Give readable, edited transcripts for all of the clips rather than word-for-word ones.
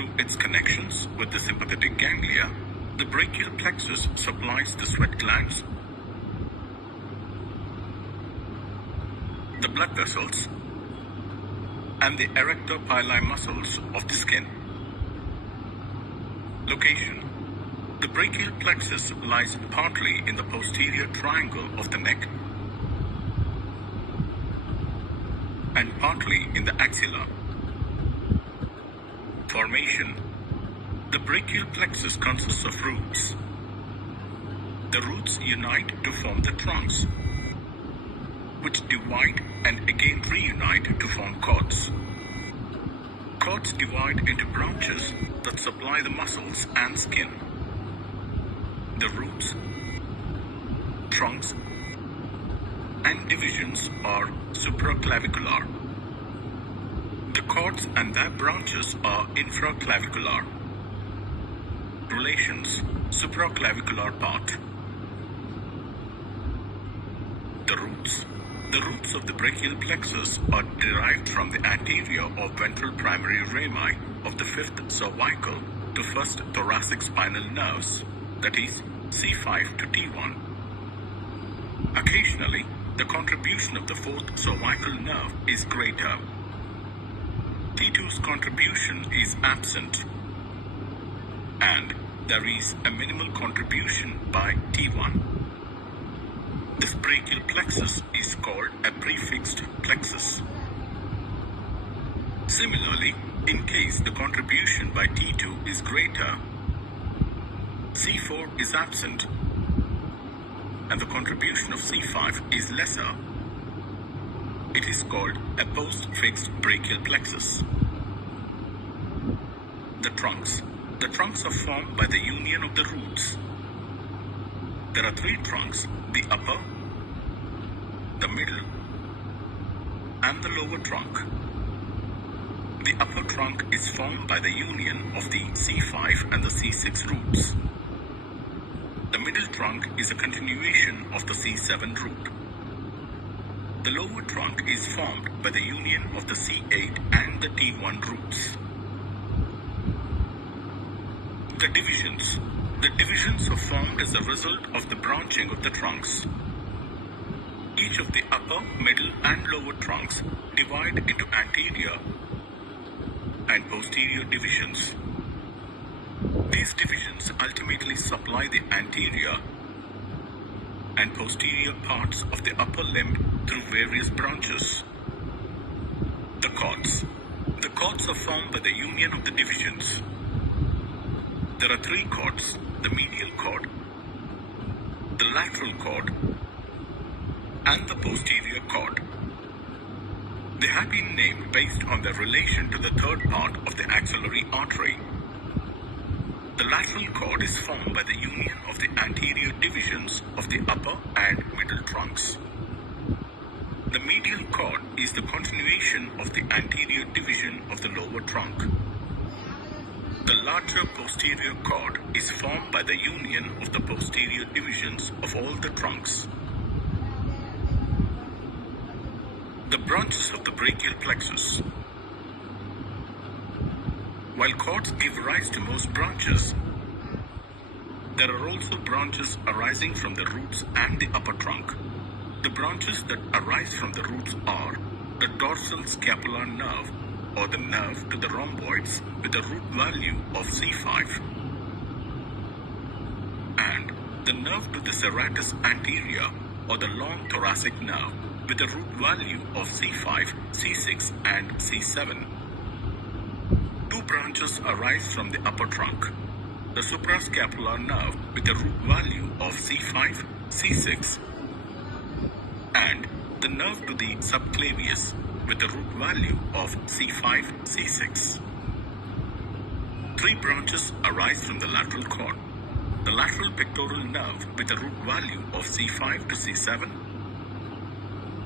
Through its connections with the sympathetic ganglia, the brachial plexus supplies the sweat glands, the blood vessels, and the erector pili muscles of the skin. Location: the brachial plexus lies partly in the posterior triangle of the neck and partly in the axilla. Formation: the brachial plexus consists of roots. The roots unite to form the trunks, which divide and again reunite to form cords. Cords divide into branches that supply the muscles and skin. The roots, trunks, and divisions are supraclavicular. The cords and their branches are infraclavicular. Relations: supraclavicular part. The roots. The roots of the brachial plexus are derived from the anterior or ventral primary rami of the fifth cervical to first thoracic spinal nerves, that is, C5 to T1. Occasionally, the contribution of the fourth cervical nerve is greater. T2's contribution is absent, and there is a minimal contribution by T1. This brachial plexus is called a prefixed plexus. Similarly, in case the contribution by T2 is greater, C4 is absent, and the contribution of C5 is lesser, it is called a post-fixed brachial plexus. The trunks. The trunks are formed by the union of the roots. There are three trunks: the upper, the middle, and the lower trunk. The upper trunk is formed by the union of the C5 and the C6 roots. The middle trunk is a continuation of the C7 root. The lower trunk is formed by the union of the C8 and the T1 roots. The divisions. The divisions are formed as a result of the branching of the trunks. Each of the upper, middle, and lower trunks divide into anterior and posterior divisions. These divisions ultimately supply the anterior and posterior parts of the upper limb through various branches. The cords. The cords are formed by the union of the divisions. There are three cords: the medial cord, the lateral cord, and the posterior cord. They have been named based on their relation to the third part of the axillary artery. The lateral cord is formed by the union of the anterior divisions of the upper and middle trunks. The medial cord is the continuation of the anterior division of the lower trunk. The larger posterior cord is formed by the union of the posterior divisions of all the trunks. The branches of the brachial plexus. While cords give rise to most branches, there are also branches arising from the roots and the upper trunk. The branches that arise from the roots are the dorsal scapular nerve, or the nerve to the rhomboids with a root value of C5, and the nerve to the serratus anterior, or the long thoracic nerve with a root value of C5, C6, and C7. Two branches arise from the upper trunk: the suprascapular nerve with a root value of C5, C6, and the nerve to the subclavius with a root value of C5, C6. Three branches arise from the lateral cord: the lateral pectoral nerve with a root value of C5 to C7,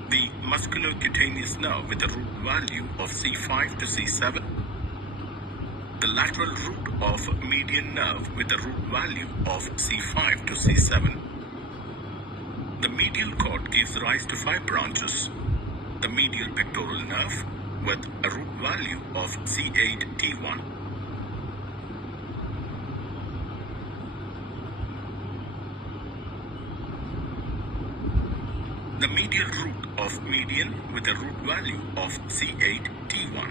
the musculocutaneous nerve with a root value of C5 to C7, the lateral root of median nerve with a root value of C5 to C7. The medial cord gives rise to 5 branches: the medial pectoral nerve with a root value of C8T1, The medial root of median with a root value of C8, T1.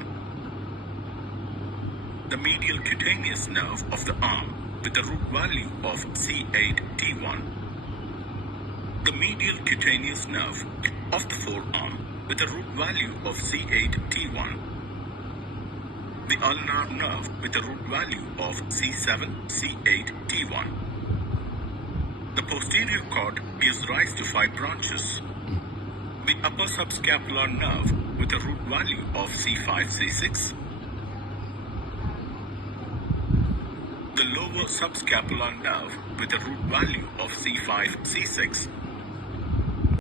The medial cutaneous nerve of the arm with a root value of C8, T1. The medial cutaneous nerve of the forearm with a root value of C8, T1. The ulnar nerve with a root value of C7, C8, T1. The posterior cord gives rise to 5 branches. The upper subscapular nerve with a root value of C5, C6. The lower subscapular nerve with a root value of C5, C6.